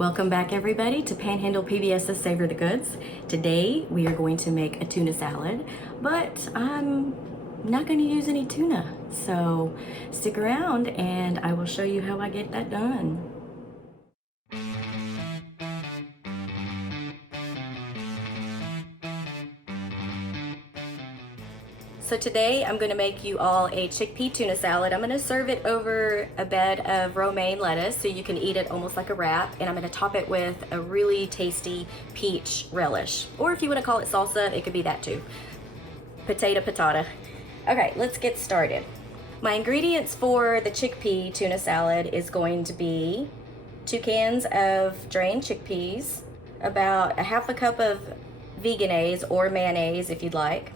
Welcome back everybody to Panhandle PBS's Savor the Goods. Today we are going to make a tuna salad, but I'm not going to use any tuna. So stick around and I will show you how I get that done. So today I'm going to make you all a chickpea tuna salad. I'm going to serve it over a bed of romaine lettuce so you can eat it almost like a wrap, and I'm going to top it with a really tasty peach relish, or if you want to call it salsa, it could be that too. Potato patata. Okay, let's get started. My ingredients for the chickpea tuna salad is going to be 2 cans of drained chickpeas, about a half a cup of veganese or mayonnaise if you'd like,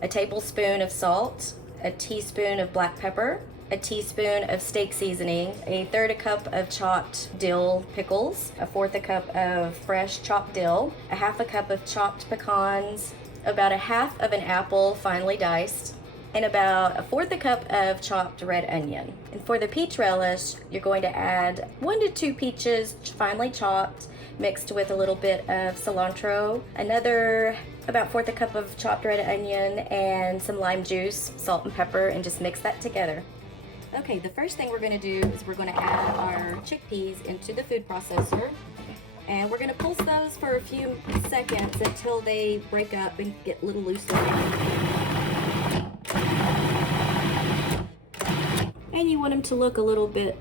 a tablespoon of salt, a teaspoon of black pepper, a teaspoon of steak seasoning, a third a cup of chopped dill pickles, a fourth a cup of fresh chopped dill, a half a cup of chopped pecans, about a half of an apple finely diced, and about a fourth a cup of chopped red onion. And for the peach relish, you're going to add 1 to 2 peaches finely chopped, mixed with a little bit of cilantro, another about 1/4 a cup of chopped red onion, and some lime juice, salt and pepper, and just mix that together. Okay, the first thing we're going to do is we're going to add our chickpeas into the food processor, and we're going to pulse those for a few seconds until they break up and get a little looser. And you want them to look a little bit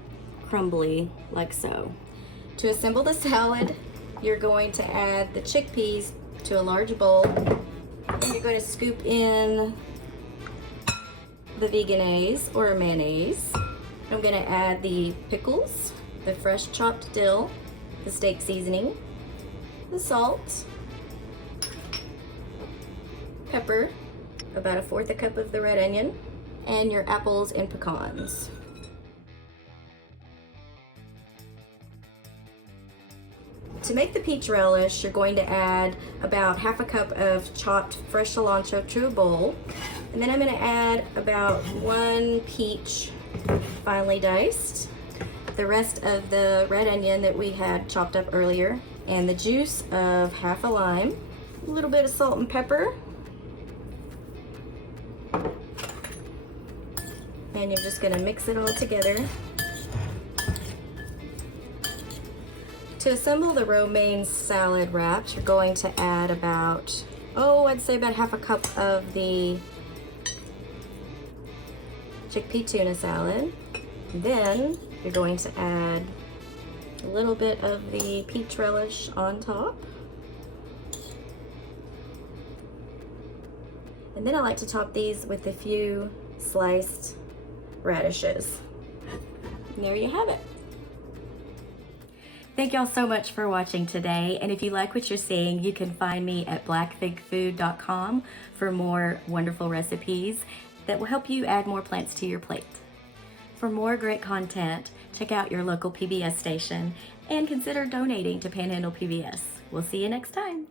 crumbly, like so. To assemble the salad, you're going to add the chickpeas to a large bowl, and you're going to scoop in the veganese or mayonnaise. I'm going to add the pickles, the fresh chopped dill, the steak seasoning, the salt, pepper, about a 1/4 a cup of the red onion, and your apples and pecans. To make the peach relish, you're going to add about half a cup of chopped fresh cilantro to a bowl. And then I'm going to add about 1 peach finely diced, the rest of the red onion that we had chopped up earlier, and the juice of half a lime, a little bit of salt and pepper. And you're just going to mix it all together. To assemble the romaine salad wraps, you're going to add about, I'd say about half a cup of the chickpea tuna salad. Then you're going to add a little bit of the peach relish on top. And then I like to top these with a few sliced radishes. And there you have it. Thank y'all so much for watching today, and if you like what you're seeing, you can find me at blackfigfood.com for more wonderful recipes that will help you add more plants to your plate. For more great content, check out your local PBS station and consider donating to Panhandle PBS. We'll see you next time.